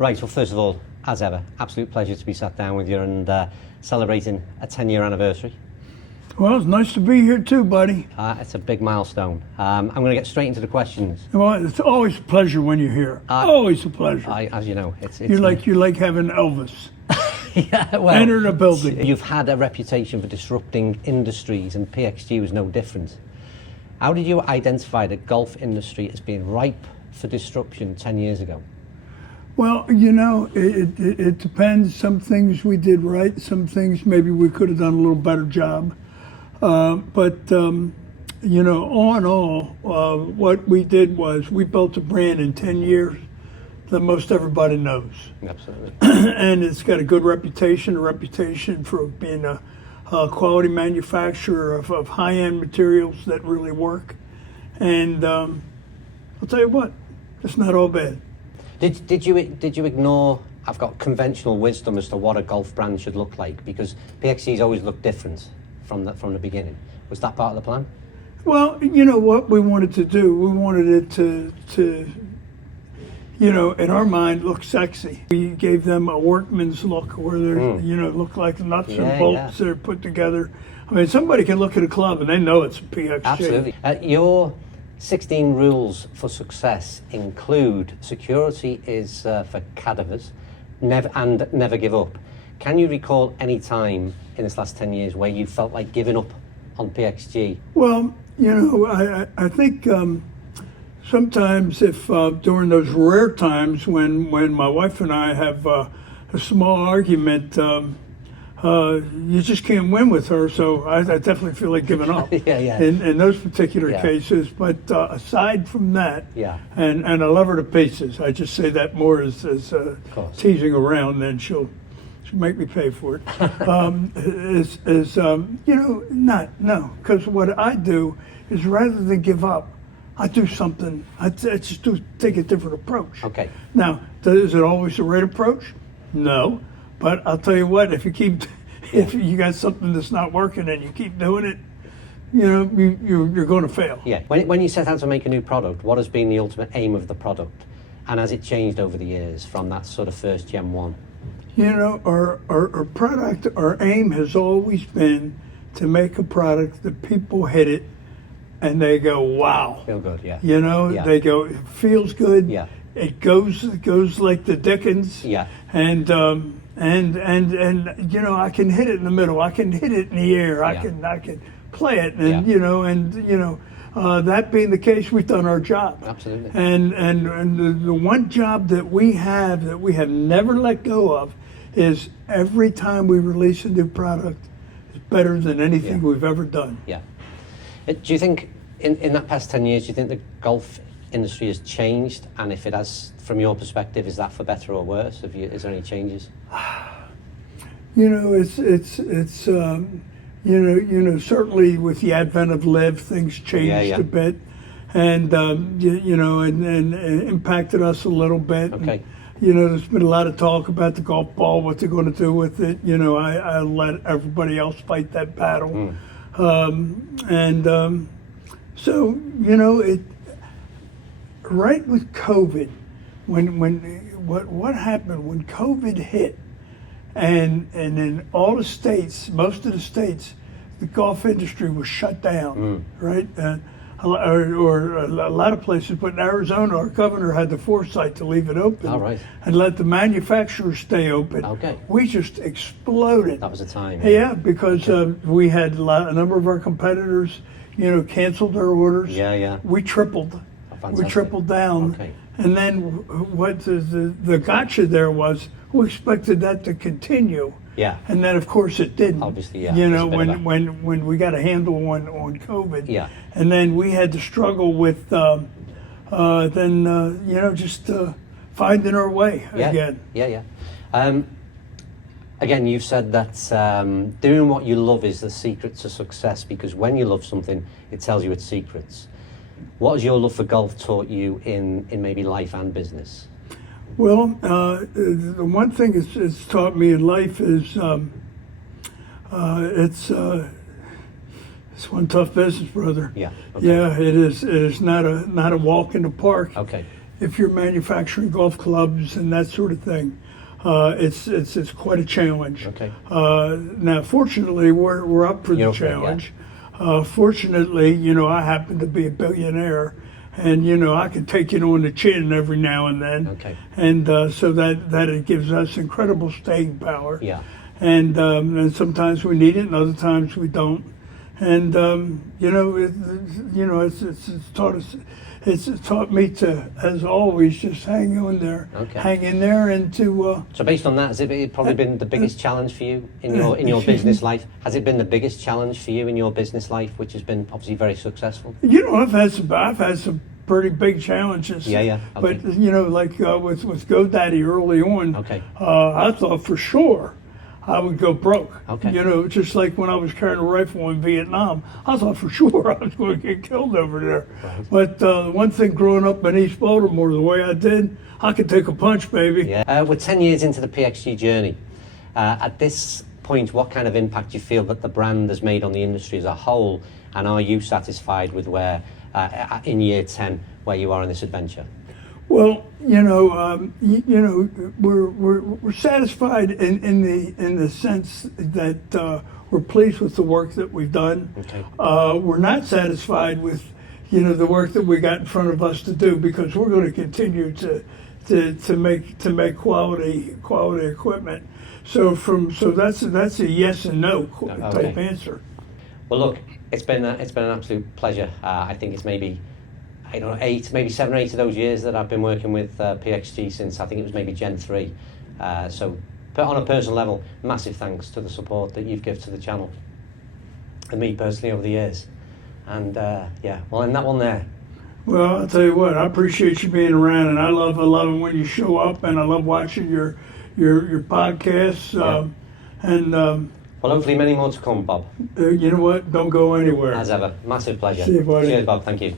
Right, well, first of all, as ever, absolute pleasure to be sat down with you and celebrating a 10-year anniversary. Well, it's nice to be here too, buddy. It's a big milestone. I'm going to get straight into the questions. Well, it's always a pleasure when you're here. Always a pleasure. As you know, it's you're like having Elvis. Yeah, well, enter the building. You've had a reputation for disrupting industries, and PXG was no different. How did you identify the golf industry as being ripe for disruption 10 years ago? Well, you know, it depends. Some things we did right, some things maybe we could have done a little better job. But you know, all in all, what we did was we built a brand in 10 years that most everybody knows. Absolutely. And it's got a good reputation, for being a quality manufacturer of high-end materials that really work. And I'll tell you what, it's not all bad. Did you ignore, I've got conventional wisdom as to what a golf brand should look like? Because PXG's always looked different from the beginning. Was that part of the plan? Well, you know what we wanted to do? We wanted it to you know, in our mind, look sexy. We gave them a workman's look where they're, you know, look like nuts and bolts that are put together. I mean, somebody can look at a club and they know it's a PXG. Absolutely. Your 16 rules for success include security is for cadavers, never give up. Can you recall any time in this last 10 years where you felt like giving up on PXG? Well, you know, I think sometimes if during those rare times when my wife and I have a small argument, you just can't win with her, so I definitely feel like giving up in those particular cases. But aside from that, and I love her to pieces. I just say that more as teasing around, then she'll make me pay for it. You know, no, because what I do is rather than give up, I do something. I just take a different approach. Okay. Now, is it always the right approach? No. But I'll tell you what, if you got something that's not working and you keep doing it, you know, you're going to fail. Yeah. When you set out to make a new product, what has been the ultimate aim of the product? And has it changed over the years from that sort of first Gen 1? You know, our product, our aim has always been to make a product that people hit it and they go, wow. Feel good, yeah. You know, they go, it feels good. Yeah. It goes like the Dickens. Yeah. And you know, I can hit it in the middle. I can hit it in the air. I can play it. And you know, that being the case, we've done our job. Absolutely. And the one job that we have never let go of is every time we release a new product, it's better than anything we've ever done. Yeah. Do you think in that past 10 years, do you think the golf industry has changed? And if it has, from your perspective, is that for better or worse? Is there any changes? You know, it's you know, certainly with the advent of LIV, things changed a bit, and you know, and impacted us a little bit. Okay. And, you know, there's been a lot of talk about the golf ball, what they're going to do with it. You know, I let everybody else fight that battle. So, you know, right with COVID, what happened when COVID hit, and in all the states, most of the states, the golf industry was shut down, right? Or a lot of places, but in Arizona, our governor had the foresight to leave it open and let the manufacturers stay open. Okay. We just exploded. That was the time. Yeah, because we had a number of our competitors, you know, canceled their orders. We tripled. We tripled down. Okay. And then what the gotcha there was, we expected that to continue. Yeah. And then, of course, it didn't. Obviously, yeah. You know, when we got a handle on COVID. Yeah. And then we had to struggle with you know, just finding our way again. Yeah. Again, you've said that doing what you love is the secret to success, because when you love something, it tells you its secrets. What has your love for golf taught you in maybe life and business? Well, the one thing it's taught me in life is it's one tough business, brother. Yeah. Okay. Yeah, it is. It is not a walk in the park. Okay. if you're manufacturing golf clubs and that sort of thing. It's quite a challenge. Okay. Now, fortunately, we're up for the You're okay, yeah. challenge. Fortunately, I happen to be a billionaire, and I can take it on the chin every now and then. Okay. And so that it gives us incredible staying power. Yeah. And sometimes we need it, and other times we don't. And it's taught me to, as always, just hang on there, Okay. hang in there, and to. So based on that, has it probably been the biggest challenge for you in your excuse business me? life? Has it been the biggest challenge for you in your business life, which has been obviously very successful? I've had some pretty big challenges. Yeah. Okay. But like with GoDaddy early on, Okay. I thought for sure I would go broke. Okay. Just like when I was carrying a rifle in Vietnam, I thought for sure I was going to get killed over there. Right. But one thing, growing up in East Baltimore the way I did, I could take a punch, baby. Yeah. We're 10 years into the PXG journey. At this point, what kind of impact do you feel that the brand has made on the industry as a whole, and are you satisfied with where, in year 10, where you are in this adventure? Well, we're satisfied in the sense that we're pleased with the work that we've done. Okay. We're not satisfied with the work that we got in front of us to do, because we're going to continue to make quality equipment. So that's a yes and no type answer. Well, look, it's been an absolute pleasure. I think it's maybe 7 or 8 of those years that I've been working with PXG since I think it was maybe Gen 3. So, but on a personal level, massive thanks to the support that you've given to the channel and me personally over the years. And we'll end that one there. Well, I'll tell you what, I appreciate you being around, and I love it when you show up, and I love watching your podcasts. Well, hopefully many more to come, Bob. You know what? Don't go anywhere. As ever, massive pleasure. See you, buddy. Cheers, Bob. Thank you.